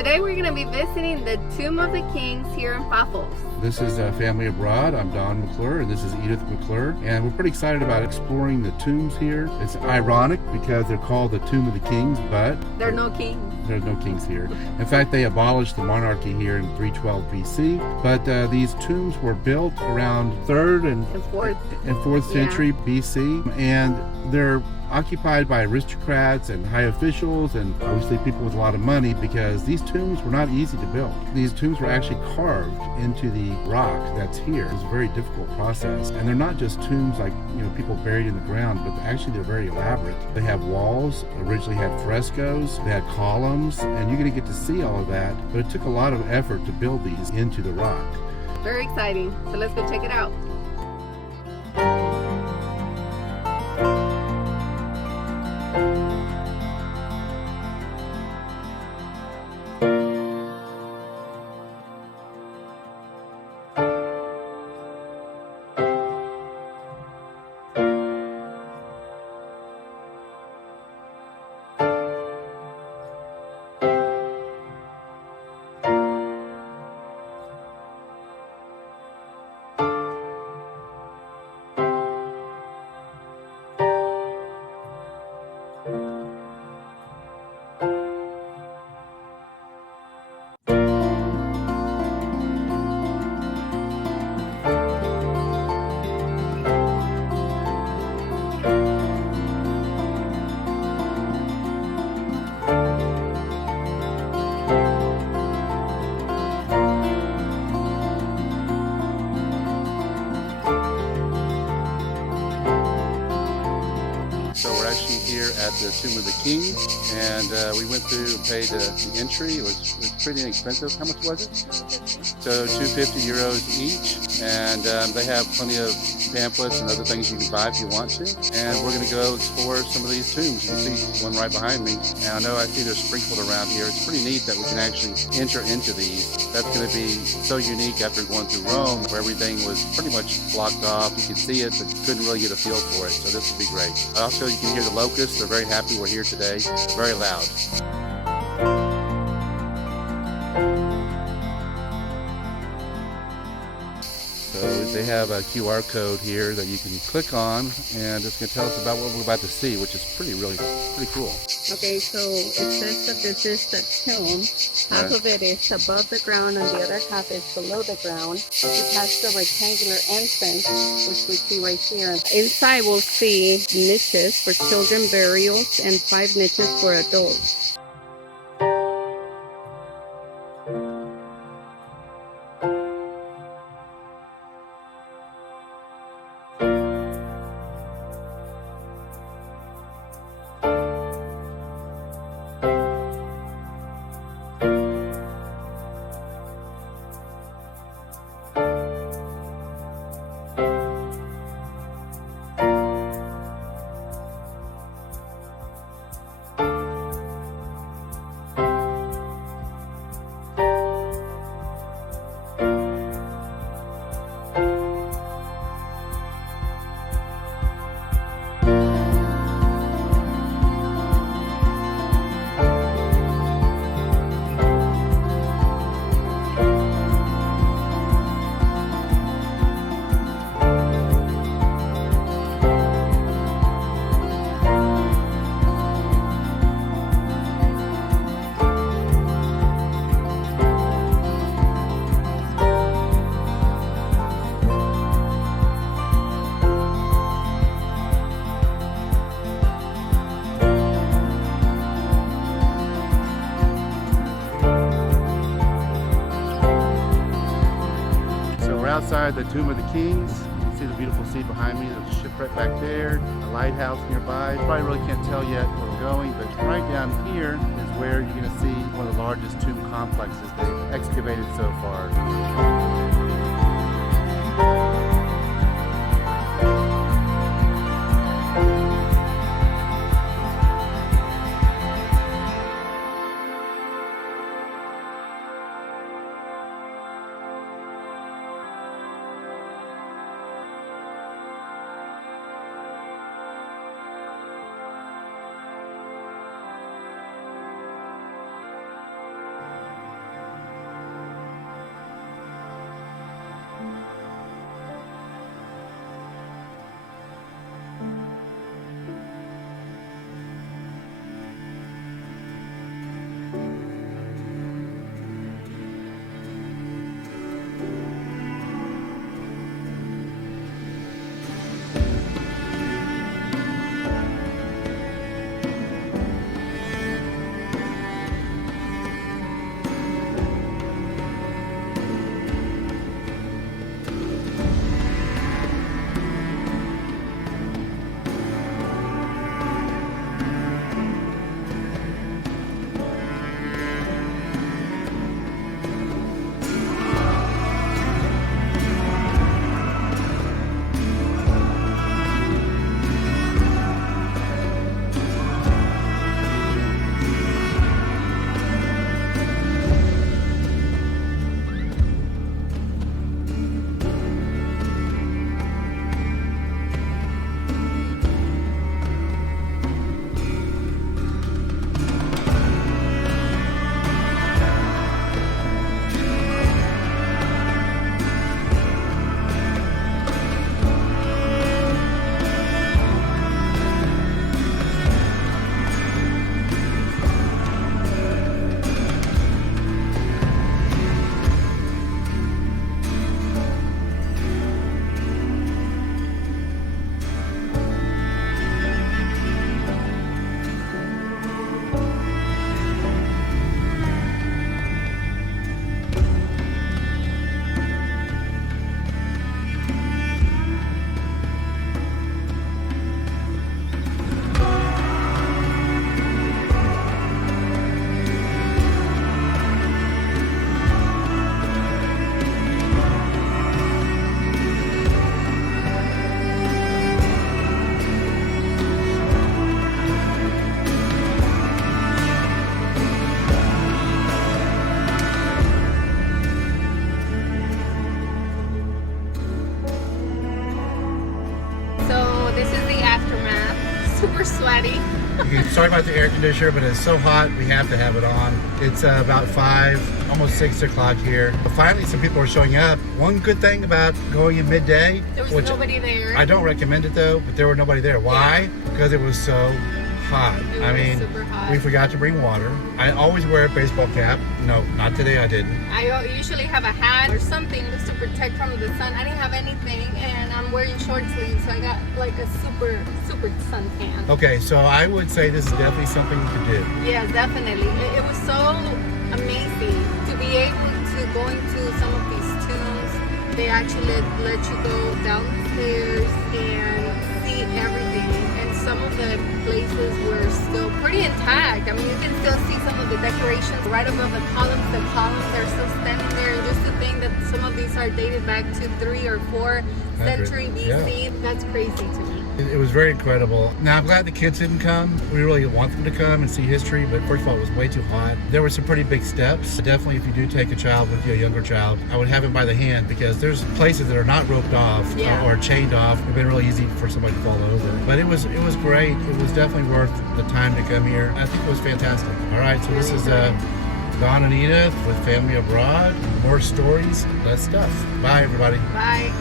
Today we're going to be visiting the Tomb of the Kings here in Paphos. This is Family Abroad. I'm Don McClure, and this is Edith McClure. And we're pretty excited about exploring the tombs here. It's ironic because they're called the Tomb of the Kings, but There are no kings. there's no kings here. In fact, they abolished the monarchy here in 312 BC. But these tombs were built around 3rd and 4th century BC. And they're occupied by aristocrats and high officials and obviously people with a lot of money, because these tombs were not easy to build. These tombs were actually carved into the rock that's here. It's a very difficult process, and they're not just tombs like people buried in the ground, but actually they're very elaborate. They have walls, originally had frescoes, they had columns, and you're going to get to see all of that, but it took a lot of effort to build these into the rock. Very exciting. So let's go check it out. So we're actually here at the Tomb of the Kings, and we went through and paid the entry. It was pretty inexpensive. How much was it? So 250 euros each, and they have plenty of pamphlets and other things you can buy if you want to. And we're going to go explore some of these tombs. You can see one right behind me, and I know I see they're sprinkled around here. It's pretty neat that we can actually enter into these. That's going to be so unique after going through Rome, where everything was pretty much blocked off. You could see it, but couldn't really get a feel for it. So this will be great. Also, you can hear the locusts. They're very happy we're here today. They're very loud. So they have a QR code here that you can click on, and it's going to tell us about what we're about to see, which is pretty cool. Okay, so it says that this is the tomb. Half of it is above the ground and the other half is below the ground. It has the rectangular entrance, which we see right here. Inside we'll see niches for children burials and 5 niches for adults. Outside the Tomb of the Kings, you can see the beautiful sea behind me. There's a shipwreck back there, a lighthouse nearby. You probably really can't tell yet where we're going, but right down here is where you're going to see one of the largest tomb complexes they've excavated so far. Sorry about the air conditioner, but it's so hot we have to have it on. It's about 5, almost 6 o'clock here. But finally, some people are showing up. One good thing about going in midday, There was which nobody there. I don't recommend it though, but there were nobody there. Why? Because it was so hot. It was super hot. We forgot to bring water. I always wear a baseball cap. No, not today. I didn't. I usually have a hat or something just to protect from the sun. I didn't have anything, and I'm wearing short sleeves, so I got like a super sun tan. Okay, so I would say this is definitely something to do. Yeah, definitely. It was so amazing to be able to go into some of these tombs. They actually let you go downstairs and see everything. And some of the places were still pretty intact. I mean, you can still see some of the decorations right above the columns. The columns are still standing there. And just to think that some of these are dated back to 3 or 4 century BC, that's crazy to me. It was very incredible. Now, I'm glad the kids didn't come. We really want them to come and see history, but first of all, it was way too hot. There were some pretty big steps. Definitely, if you do take a child with you, a younger child, I would have him by the hand because there's places that are not roped off or chained off. It's been really easy for somebody to fall over. But it was great. It was definitely worth the time to come here. I think it was fantastic. All right, so this is Don and Edith with Family Abroad. More stories, less stuff. Bye, everybody. Bye.